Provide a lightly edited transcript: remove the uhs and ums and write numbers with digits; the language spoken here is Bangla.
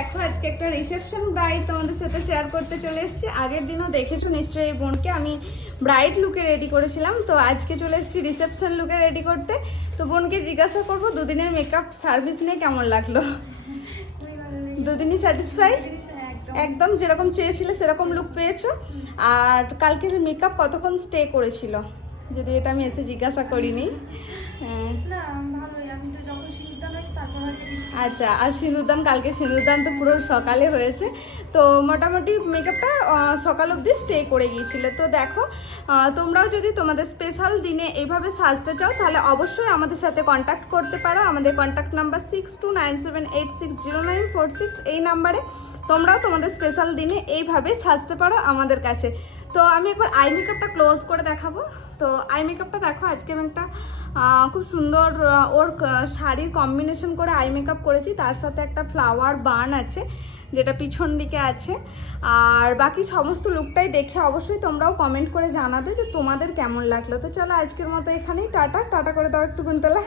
দেখো আজকে একটা রিসেপশন ব্রাইড তোমাদের সাথে শেয়ার করতে চলে এসেছি। আগের দিনও দেখেছো নিশ্চয়ই এই বোনকে আমি ব্রাইড লুকে রেডি করেছিলাম, তো আজকে চলে এসেছি রিসেপশন লুকে রেডি করতে। তো বোনকে জিজ্ঞাসা করবো দুদিনের মেকআপ সার্ভিস নিয়ে কেমন লাগলো। দুদিনই স্যাটিসফাই? একদম যেরকম চেয়েছিলে সেরকম লুক পেয়েছো। আর কালকের মেকআপ কতক্ষণ স্টে করেছিল, যদি এটা আমি এসে জিজ্ঞাসা করিনি। আচ্ছা, আর সিঁদুরদান কালকে সিঁদুরদান তো পুরো সকালে হয়েছে, তো মোটামুটি মেকআপটা সকাল অবধি স্টে করে গিয়েছিল। তো দেখো তোমরাও যদি তোমাদের স্পেশাল দিনে এইভাবে সাজতে চাও তাহলে অবশ্যই আমাদের সাথে কন্ট্যাক্ট করতে পারো। আমাদের কন্ট্যাক্ট নাম্বার 6297860946, এই নাম্বারে তোমরাও তোমাদের স্পেশাল দিনে এইভাবে সাজতে পারো আমাদের কাছে। তো আমি একবার আই মেকআপটা ক্লোজ করে দেখাবো। তো আই মেকআপটা দেখো আজকে আমি একটা খুব সুন্দর ওর শাড়ির কম্বিনেশন করে আই মেকআপ করেছি, তার সাথে একটা ফ্লাওয়ার বার্ন আছে যেটা পিছন দিকে আছে। আর বাকি সমস্ত লুকটাই দেখে অবশ্যই তোমরাও কমেন্ট করে জানাবে যে তোমাদের কেমন লাগলো। তো চলো আজকের মতো এখানেই টাটা টাটা করে দাও একটু কুন্তলা।